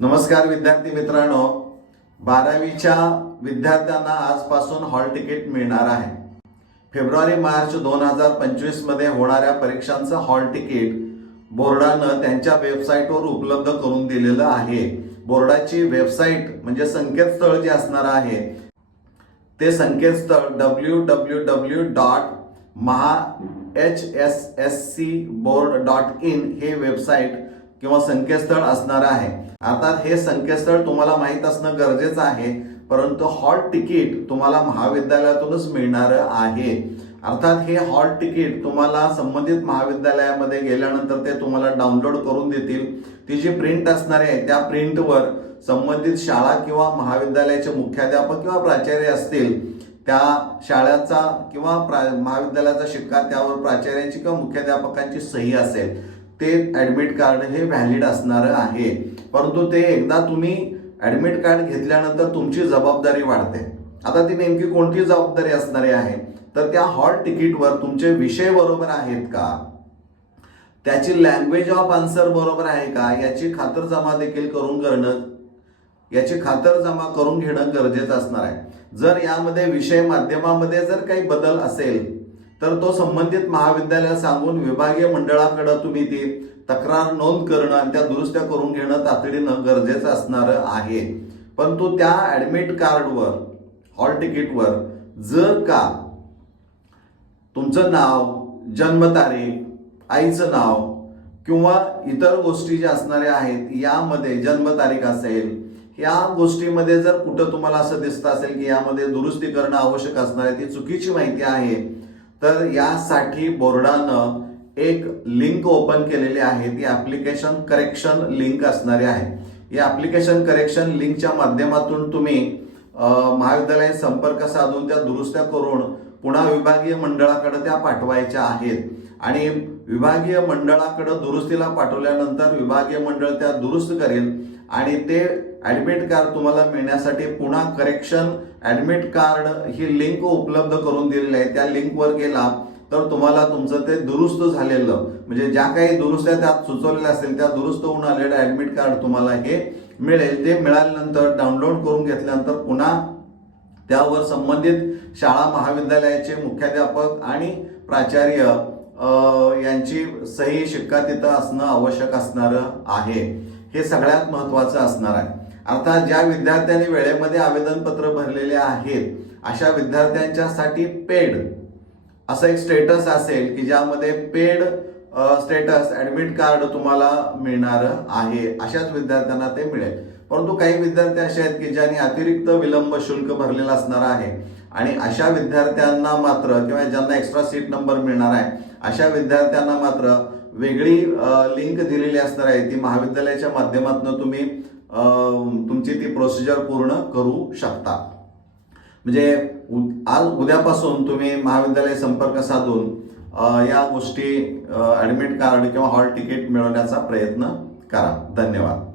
नमस्कार विद्यार्थी मित्रांनो. बारावीच्या विद्यार्थ्यांना आजपासून हॉल तिकीट मिळणार आहे. फेब्रुवारी मार्च दोन हजार पंचवीसमध्ये होणाऱ्या परीक्षांचं हॉल तिकीट बोर्डानं त्यांच्या वेबसाईटवर उपलब्ध करून दिलेलं आहे. बोर्डाची वेबसाईट म्हणजे संकेतस्थळ जे असणार आहे ते संकेतस्थळ W W W dot Maha H S S C board dot in हे वेबसाईट किंवा संकेतस्थळ असणार आहे. अर्थात हे संकेतस्थळ तुम्हाला माहीत असणं गरजेचं आहे परंतु हॉल तिकीट तुम्हाला महाविद्यालयातूनच मिळणार आहे. अर्थात हे हॉल तिकीट तुम्हाला संबंधित महाविद्यालयामध्ये गेल्यानंतर ते तुम्हाला डाउनलोड करून देतील. ती जी प्रिंट असणार आहे त्या प्रिंटवर संबंधित शाळा किंवा महाविद्यालयाचे मुख्याध्यापक किंवा प्राचार्य असतील त्या शाळेचा किंवा प्रा महाविद्यालयाचा शिक्का त्यावर प्राचार्यांची किंवा मुख्याध्यापकांची सही असेल. ते ॲडमिट कार्ड हे व्हॅलिड असणारं आहे. परंतु ते एकदा तुम्ही ॲडमिट कार्ड घेतल्यानंतर तुमची जबाबदारी वाढते. आता ती नेमकी कोणती जबाबदारी असणारी आहे? तर त्या हॉल तिकीटवर तुमचे विषय बरोबर आहेत का? त्याची लँग्वेज ऑफ आन्सर बरोबर आहे का? याची खातरजमा देखील करून करणं याची खातरजमा करून घेणं गरजेचं असणार आहे. जर यामध्ये विषय माध्यमामध्ये जर काही बदल असेल तर तो संबंधित महाविद्यालय सांगून विभागीय मंडळाकडे तुम्ही ती तक्रार नोंद करणं आणि त्या दुरुस्त्या करून घेणं तातडीनं गरजेचं असणार आहे. परंतु त्या ऍडमिट कार्डवर हॉल तिकीटवर जर का तुमचं नाव जन्मतारीख आईचं नाव किंवा इतर गोष्टी ज्या असणाऱ्या आहेत यामध्ये जन्मतारीख असेल या गोष्टीमध्ये जर कुठं तुम्हाला असं दिसतं असेल की यामध्ये दुरुस्ती करणं आवश्यक असणार आहे ती चुकीची माहिती आहे तर यासाठी बोर्डानं एक लिंक ओपन केलेली आहे. ती ॲप्लिकेशन करेक्शन लिंक असणारी आहे. या ॲप्लिकेशन करेक्शन लिंकच्या माध्यमातून तुम्ही महाविद्यालयात संपर्क साधून त्या दुरुस्त्या करून पुन्हा विभागीय मंडळाकडे त्या पाठवायच्या आहेत. आणि विभागीय मंडळाकडे दुरुस्तीला पाठवल्यानंतर विभागीय मंडळ त्या दुरुस्त करेल. आणि ते ऍडमिट कार्ड तुम्हाला मिळण्यासाठी पुन्हा करेक्शन ऍडमिट कार्ड ही लिंक उपलब्ध करून दिलेली आहे. त्या लिंकवर गेला तर तुम्हाला तुमचं ते दुरुस्त झालेलं म्हणजे ज्या काही दुरुस्त्या त्यात सुचवलेल्या असतील त्या दुरुस्त होऊन आलेलं ऍडमिट कार्ड तुम्हाला हे मिळेल. ते मिळाल्यानंतर डाउनलोड करून घेतल्यानंतर पुन्हा त्यावर संबंधित शाळा महाविद्यालयाचे मुख्याध्यापक आणि प्राचार्य यांची सही शिक्का तिथं असणं आवश्यक असणार आहे. हे सगळ्यात महत्वाचं असणार आहे. अर्थात ज्या विद्यार्थ्यांनी वेळेमध्ये आवेदनपत्र भरलेले आहेत अशा विद्यार्थ्यांच्यासाठी पेड असं एक स्टेटस असेल की ज्यामध्ये पेड स्टेटस ऍडमिट कार्ड तुम्हाला मिळणार आहे अशाच विद्यार्थ्यांना ते मिळेल. परंतु काही विद्यार्थी असे आहेत की ज्यांनी अतिरिक्त विलंब शुल्क भरलेला असणार आहे आणि अशा विद्यार्थ्यांना मात्र किंवा ज्यांना एक्स्ट्रा सीट नंबर मिळणार आहे अशा विद्यार्थ्यांना मात्र वेगळी लिंक दिलेली असणार आहे. ती महाविद्यालयाच्या माध्यमातून तुम्ही तुमची ती प्रोसिजर पूर्ण करू शकता. म्हणजे आज उद्यापासून तुम्ही महाविद्यालय संपर्क साधून या गोष्टी ॲडमिट कार्ड किंवा हॉल तिकीट मिळवण्याचा प्रयत्न करा. धन्यवाद.